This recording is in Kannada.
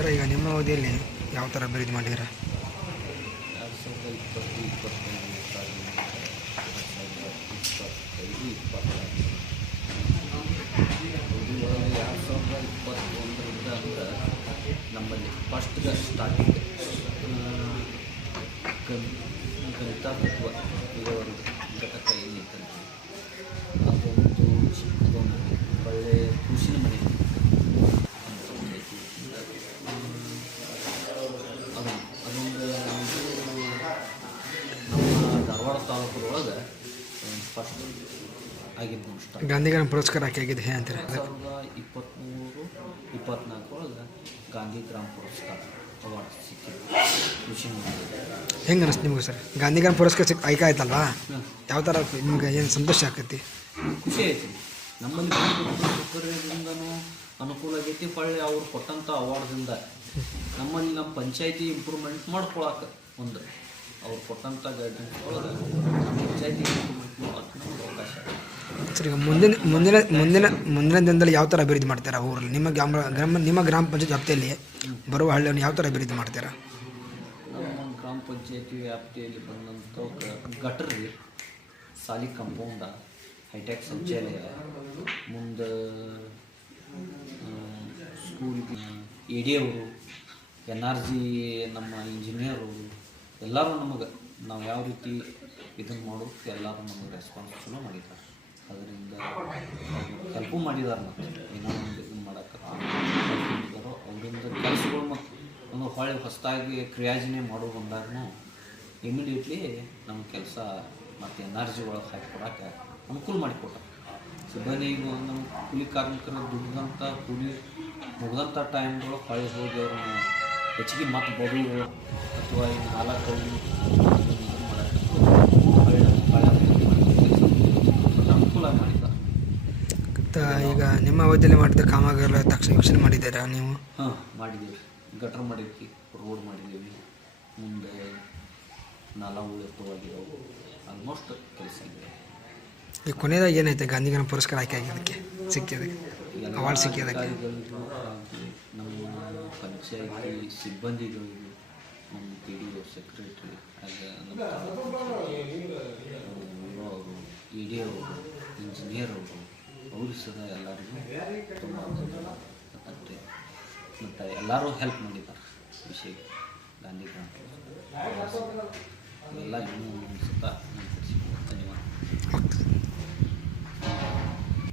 ಸರ್, ಈಗ ನಿಮ್ಮ ಅವಧಿಯಲ್ಲಿ ಯಾವ ಥರ ಅಭಿವೃದ್ಧಿ ಮಾಡಿದ್ದೀರಾ? ಎರಡು ಸಾವಿರದ ಇಪ್ಪತ್ತು ಇಪ್ಪತ್ತೈದು ಎರಡು ಸಾವಿರದ ಅಂದ್ರೆ ನಮ್ಮಲ್ಲಿ ಫಸ್ಟ್ಗೆ ಸ್ಟಾರ್ಟಿಂಗ್ ಕಲಿತಾ ತತ್ವ ಒಂದು ಫಸ್ಟ್ ಆಗಿದ್ದು ಸ್ಟಾರ್ಟ್ ಗಾಂಧಿಗರ ಪುರಸ್ಕಾರ ಆಕೆ ಆಗಿದೆ ಹೇ ಅಂತೀರಾ? ಇಪ್ಪತ್ಮೂರು ಸಾವಿರದ ಇಪ್ಪತ್ತ್ಮೂರು ಇಪ್ಪತ್ತ್ನಾಲ್ಕರೊಳಗೆ ಗಾಂಧಿ ಗ್ರಾಮ ಪುರಸ್ಕಾರ ಅವಾರ್ಡ್ ಸಿಕ್ಕಿದೆ. ಖುಷಿ ಹೆಂಗೆ ಅನಿಸ್ತು ನಿಮಗೆ ಸರ್? ಗಾಂಧಿಗರ ಪುರಸ್ಕಾರ ಸಿಕ್ ಆಯ್ಕೆ ಆಯ್ತಲ್ವಾ? ಯಾವ ಥರ ನಿಮ್ಗೆ ಏನು ಸಂತೋಷ ಆಕೈತಿ? ಖುಷಿ ಐತಿ ನಮ್ಮಲ್ಲಿ ಸೌಕರ್ಯದಿಂದನೂ ಅನುಕೂಲ ಆಗೈತಿ ಹೊಳ್ಳಿ ಅವ್ರು ಕೊಟ್ಟಂಥ ಅವಾರ್ಡ್ದಿಂದ ನಮ್ಮಲ್ಲಿ ನಮ್ಮ ಪಂಚಾಯತಿ ಇಂಪ್ರೂವ್ಮೆಂಟ್ ಮಾಡ್ಕೊಳಕ್ಕೆ ಒಂದು. ಅವ್ರು ಕೊಟ್ಟಂಥ ಗೈಡೆನ್ಸ್ ಒಳಗೆ ನಮ್ಮ ಪಂಚಾಯತಿ ಇಂಪ್ರೂವ್ಮೆಂಟ್ ಸರ್, ಈಗ ಮುಂದಿನ ಮುಂದಿನ ಮುಂದಿನ ಮುಂದಿನ ದಿನದಲ್ಲಿ ಯಾವ ಥರ ಅಭಿವೃದ್ಧಿ ಮಾಡ್ತೀರಾ ಊರಲ್ಲಿ? ನಿಮ್ಮ ಗ್ರಾಮ ಗ್ರಾಮ, ನಿಮ್ಮ ಗ್ರಾಮ ಪಂಚಾಯತ್ ವ್ಯಾಪ್ತಿಯಲ್ಲಿ ಬರುವ ಹಳ್ಳಿಯನ್ನು ಯಾವ ಥರ ಅಭಿವೃದ್ಧಿ ಮಾಡ್ತೀರಾ? ನಮ್ಮ ಗ್ರಾಮ ಪಂಚಾಯತಿ ವ್ಯಾಪ್ತಿಯಲ್ಲಿ ಬಂದಂಥ ಗಟರ್, ಸಾಲಿ ಕಂಪೌಂಡ, ಹೈಟೆಕ್ ಶೌಚಾಲಯ ಮುಂದೆ ಸ್ಕೂಲ್ ಎ ಡಿ ಅವರು ಎನ್ ಆರ್ ಜಿ ನಮ್ಮ ಇಂಜಿನಿಯರು, ಎಲ್ಲರೂ ನಮಗೆ, ನಾವು ಯಾವ ರೀತಿ ಇದನ್ನು ಮಾಡೋಕ್ಕೆ ಎಲ್ಲರೂ ನಮಗೆ ರೆಸ್ಪಾನ್ಸ್ ಚಲೋ ಮಾಡಿದ್ದಾರೆ. ಅದರಿಂದ ಹೆಲ್ಪು ಮಾಡಿದ್ದಾರೆ ಮತ್ತು. ಏನೋ ಒಂದು ಇದು ಮಾಡೋಕ್ಕೆ ಮಾಡಿದ್ದಾರೋ ಅವರಿಂದ ಕೆಲಸಗಳು ಮತ್ತು. ಒಂದು ಹೊಳೆ ಹೊಸದಾಗಿ ಕ್ರಿಯಾಜನೆ ಮಾಡೋ ಬಂದಾಗೂ ಇಮಿಡಿಯೇಟ್ಲಿ ನಮ್ಮ ಕೆಲಸ ಮತ್ತು ಎನರ್ಜಿ ಒಳಗೆ ಹಾಕಿಕೊಡಕ್ಕೆ ಅನುಕೂಲ ಮಾಡಿಕೊಟ್ಟ ಸಿಬ್ಬಂದಿಗೂ ನಮ್ಮ ಕೂಲಿ ಕಾರ್ಮಿಕರ ದುಡ್ದಂಥ ಕೂಲಿ ಮುಗ್ದಂಥ ಟೈಮ್ಗಳು ಹೊಳೆ ಹೋಗಿ ಅವ್ರನ್ನ ಹೆಚ್ಚಿಗೆ ಮತ್ತೆ ಬಡವರು ಅಥವಾ ಈ ನಾಲ್ಕು ಮಾಡಕ್ಕೆ ಹೊಳ್ಳಿ ಅನುಕೂಲ ಮಾಡಿದ್ದಾರೆ ತ- ಈಗ ನಿಮ್ಮ ಅವಧಿಯಲ್ಲಿ ಮಾಡಿದ ಕಾಮಗಾರಿ ತಕ್ಷಣ ಯೋಚನೆ ಮಾಡಿದ್ದೀರಾ ನೀವು? ಹಾಂ ಮಾಡಿದ್ದೀವಿ. ಗಟರ್ ಮಾಡಿದ್ವಿ ರೋಡ್ ಮಾಡಿದ್ದೀವಿ. ಮುಂದೆ ನಾಲ ಎತ್ತವಾಗಿರೋವು ಆಲ್ಮೋಸ್ಟ್ ಕೆಲಸ ಇದೆ. ಈಗ ಕೊನೆಯದಾಗಿ ಏನೈತೆ ಗಾಂಧಿಗಿನ ಪುರಸ್ಕಾರ ಆಯ್ಕೆ ಆಗಿದ್ದಕ್ಕೆ? ಸಿಕ್ಕಿದ್ದಕ್ಕೆ? ಅವಾರ್ಡ್ ಸಿಕ್ಕಿದ್ದಕ್ಕೆ? ನಮ್ಮ ಪಂಚಾಯತಿ ಸಿಬ್ಬಂದಿಗಳಿಗೂ ನಮ್ಮ ಪಿ ಡಿ ಒ ಸೆಕ್ರೆಟ್ರಿ ಹಾಗೆ ನಮ್ಮ ಅವರು ಇ ಡಿ ಅವರು ಇಂಜಿನಿಯರ್ ಅವರು ಅವರು ಎಲ್ಲರಿಗೂ ತುಂಬ ಮತ್ತು ಮತ್ತು ಎಲ್ಲರೂ ಹೆಲ್ಪ್ ಮಾಡಿದ್ದಾರೆ ವಿಷಯ ಗಾಂಧಿ ಗ್ರಾಮ ಎಲ್ಲ ಇನ್ನೂ ಒಂದು ಧನ್ಯವಾದ.